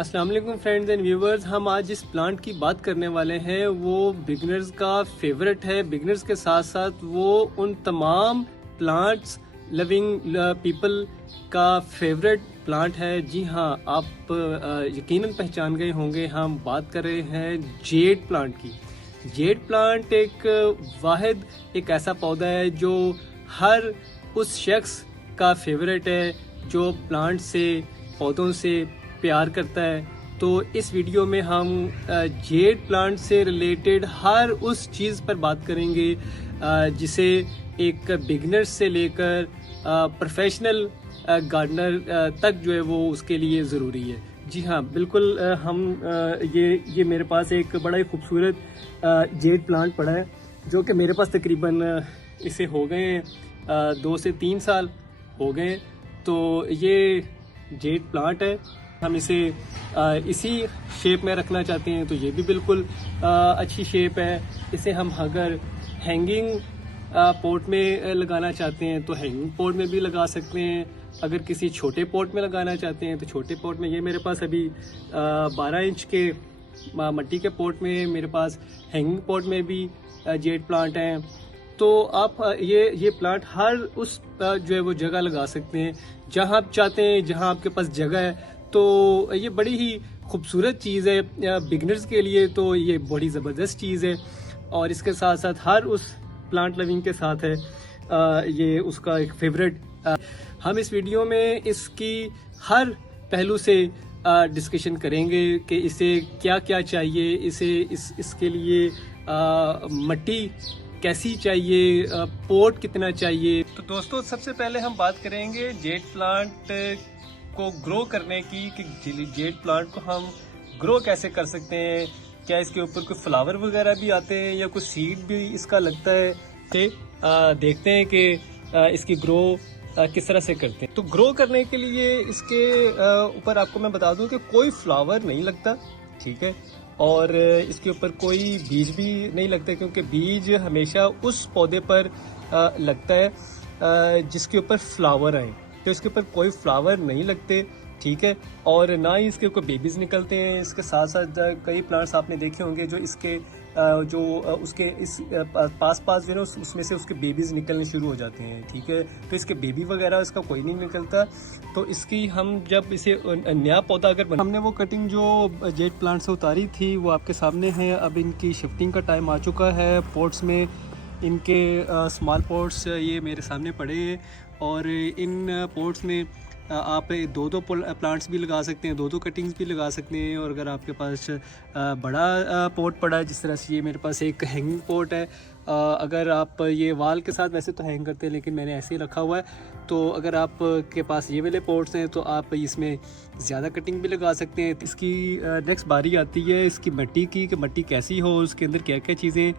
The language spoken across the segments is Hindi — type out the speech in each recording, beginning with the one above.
अस्सलाम वालेकुम फ्रेंड्स एंड व्यूवर्स। हम आज जिस प्लांट की बात करने वाले हैं वो बिगनर्स का फेवरेट है। बिगनर्स के साथ साथ वो उन तमाम प्लांट्स लविंग पीपल का फेवरेट प्लांट है। जी हाँ, आप यकीनन पहचान गए होंगे, हम बात कर रहे हैं जेड प्लांट की। जेड प्लांट एक ऐसा पौधा है जो हर उस शख्स का फेवरेट है जो प्लांट से, पौधों से प्यार करता है। तो इस वीडियो में हम जेड प्लांट से रिलेटेड हर उस चीज़ पर बात करेंगे जिसे एक बिगनर से लेकर प्रोफेशनल गार्डनर तक जो है वो उसके लिए ज़रूरी है। जी हाँ, बिल्कुल। हम ये मेरे पास एक बड़ा ही खूबसूरत जेड प्लांट पड़ा है जो कि मेरे पास तकरीबन इसे हो गए 2 से 3 साल हो गए। तो ये जेड प्लांट है, हम इसे इसी शेप में रखना चाहते हैं तो ये भी बिल्कुल अच्छी शेप है। इसे हम अगर हैंगिंग पॉट में लगाना चाहते हैं तो हैंगिंग पॉट में भी लगा सकते हैं। अगर किसी छोटे पॉट में लगाना चाहते हैं तो छोटे पॉट में, ये मेरे पास अभी 12 इंच के मिट्टी के पॉट में, मेरे पास हैंगिंग पॉट में भी जेड प्लांट हैं। तो आप ये प्लांट हर उस जो है वो जगह लगा सकते हैं जहां आप चाहते हैं, जहां आपके पास जगह है। तो ये बड़ी ही खूबसूरत चीज़ है बिगनर्स के लिए, तो ये बड़ी ज़बरदस्त चीज़ है। और इसके साथ साथ हर उस प्लांट लविंग के साथ है ये उसका एक फेवरेट। हम इस वीडियो में इसकी हर पहलू से डिस्कशन करेंगे कि इसे क्या क्या चाहिए, इसके लिए मिट्टी कैसी चाहिए, पोट कितना चाहिए। तो दोस्तों, सबसे पहले हम बात करेंगे जेड प्लांट को ग्रो करने की कि जेड प्लांट को हम ग्रो कैसे कर सकते हैं। क्या इसके ऊपर कोई फ्लावर वगैरह भी आते हैं या कोई सीड भी इसका लगता है। देखते हैं कि इसकी ग्रो किस तरह से करते हैं। तो ग्रो करने के लिए इसके ऊपर आपको मैं बता दूं कि कोई फ्लावर नहीं लगता, ठीक है। और इसके ऊपर कोई बीज भी नहीं लगता, क्योंकि बीज हमेशा उस पौधे पर लगता है जिसके ऊपर फ्लावर आए। तो इसके ऊपर कोई फ्लावर नहीं लगते, ठीक है। और ना ही इसके कोई बेबीज निकलते हैं। इसके साथ साथ कई प्लांट्स आपने देखे होंगे जो इसके उसके इस पास जो है ना उसमें से उसके बेबीज निकलने शुरू हो जाते हैं, ठीक है। तो इसके बेबी वगैरह इसका कोई नहीं निकलता। तो इसकी हम जब इसे नया पौधा अगर हमने वो कटिंग जो जेड प्लांट से उतारी थी वो आपके सामने है। अब इनकी शिफ्टिंग का टाइम आ चुका है। पॉट्स में इनके स्मॉल पॉट्स ये मेरे सामने पड़े हैं और इन पॉट्स में आप 2-2 प्लांट्स भी लगा सकते हैं, 2-2 कटिंग्स भी लगा सकते हैं। और अगर आपके पास बड़ा पॉट पड़ा है, जिस तरह से ये मेरे पास एक हैंगिंग पॉट है, अगर आप ये वाल के साथ वैसे तो हैंग करते हैं लेकिन मैंने ऐसे ही रखा हुआ है। तो अगर आप के पास ये वाले पॉट्स हैं तो आप इसमें ज़्यादा कटिंग भी लगा सकते हैं। इसकी नेक्स्ट बारी आती है इसकी मिट्टी की, कि मिट्टी कैसी हो, उसके अंदर क्या क्या चीज़ें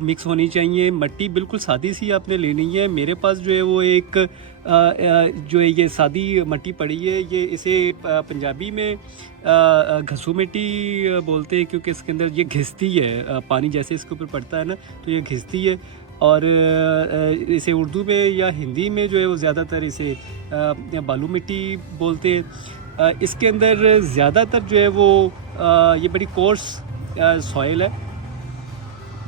मिक्स होनी चाहिए। मिट्टी बिल्कुल सादी सी आपने लेनी है। मेरे पास जो है वो एक जो है ये सादी मिट्टी पड़ी है। ये इसे पंजाबी में घसू मिट्टी बोलते हैं, क्योंकि इसके अंदर ये घिसती है। पानी जैसे इसके ऊपर पड़ता है ना तो ये घिसती है। और इसे उर्दू में या हिंदी में जो है वो ज़्यादातर इसे बालू मिट्टी बोलते हैं। इसके अंदर ज़्यादातर जो है वो ये बड़ी कोर्स सॉइल है।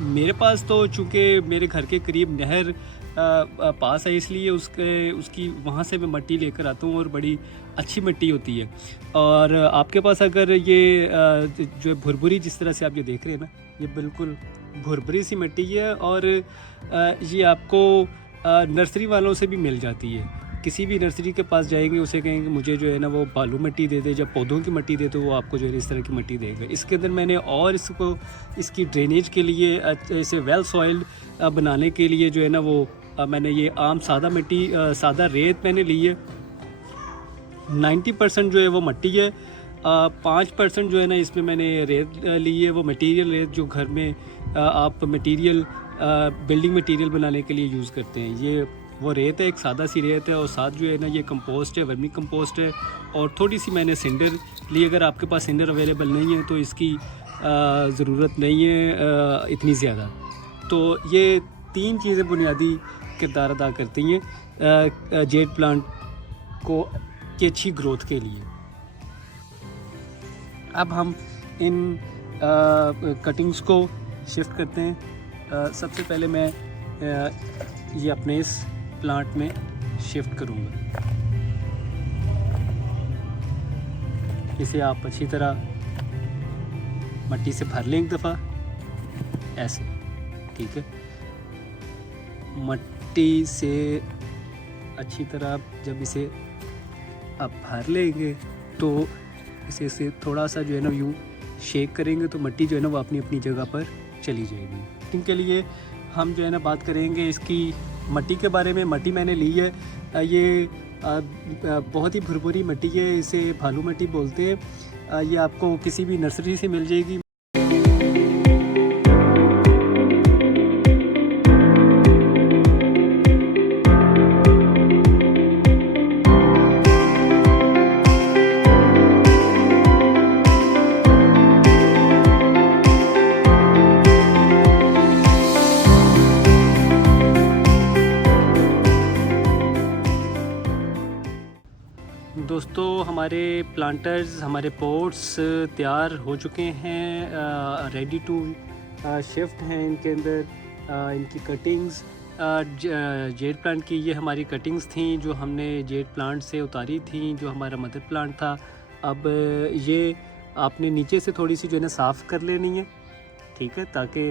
मेरे पास तो चूँकि मेरे घर के करीब नहर पास है, इसलिए उसकी वहाँ से मैं मिट्टी लेकर आता हूँ और बड़ी अच्छी मिट्टी होती है। और आपके पास अगर ये जो है भुरभुरी, जिस तरह से आप ये देख रहे हैं ना, ये बिल्कुल भुरभुरी सी मिट्टी है। और ये आपको नर्सरी वालों से भी मिल जाती है। किसी भी नर्सरी के पास जाएंगे, उसे कहेंगे मुझे जो है ना वो बालू मिट्टी दे दे, जब पौधों की मिट्टी दे तो वो आपको जो है इस तरह की मिट्टी देगा। इसके अंदर मैंने और इसकी ड्रेनेज के लिए, इसे वेल सॉइल बनाने के लिए जो है ना वो मैंने ये आम सादा मिट्टी, सादा रेत मैंने ली है। 90% जो है वो मिट्टी है, 5% जो है ना इसमें मैंने रेत ली है, वो मटेरियल रेत जो घर में आप मटेरियल बिल्डिंग मटेरियल बनाने के लिए यूज़ करते हैं। ये वो रेत है, एक सादा सी रेत है। और साथ जो है ना ये कंपोस्ट है, वर्मी कंपोस्ट है। और थोड़ी सी मैंने सिंडर ली। अगर आपके पास सिंडर अवेलेबल नहीं है तो इसकी ज़रूरत नहीं है इतनी ज़्यादा। तो ये 3 चीज़ें बुनियादी किरदार अदा करती हैं जेड प्लांट को की अच्छी ग्रोथ के लिए। अब हम इन कटिंग्स को शिफ्ट करते हैं। सबसे पहले मैं ये अपने इस प्लांट में शिफ्ट करूँगा। इसे आप अच्छी तरह मिट्टी से भर लें एक दफ़ा, ऐसे, ठीक है। मिट्टी से अच्छी तरह जब इसे आप भर लेंगे तो इसे थोड़ा सा जो है ना यूँ शेक करेंगे तो मिट्टी जो है ना वो अपनी अपनी जगह पर चली जाएगी। इनके लिए हम जो है ना बात करेंगे इसकी मिट्टी के बारे में। मिट्टी मैंने ली है, ये बहुत ही भुरभुरी मिट्टी है, इसे भालू मिट्टी बोलते हैं। ये आपको किसी भी नर्सरी से मिल जाएगी। दोस्तों, हमारे प्लांटर्स, हमारे पोट्स तैयार हो चुके हैं, रेडी टू शिफ्ट हैं। इनके अंदर इनकी कटिंग्स जेड प्लांट की ये हमारी कटिंग्स थी जो हमने जेड प्लांट से उतारी थी, जो हमारा मदर प्लांट था। अब ये आपने नीचे से थोड़ी सी जो है ना साफ़ कर लेनी है, ठीक है, ताकि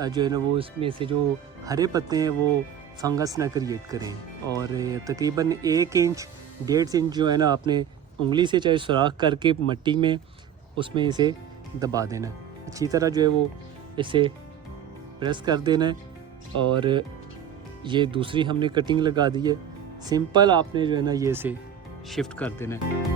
जो है ना वो इसमें से जो हरे पत्ते हैं वो फंगस ना क्रिएट करें। और तकरीबन 1 इंच 1.5 इंच जो है ना आपने उंगली से चाहे सुराख करके मिट्टी में उसमें इसे दबा देना है। अच्छी तरह जो है वो इसे प्रेस कर देना है। और ये दूसरी हमने कटिंग लगा दी है। सिंपल आपने जो है ना ये इसे शिफ्ट कर देना है।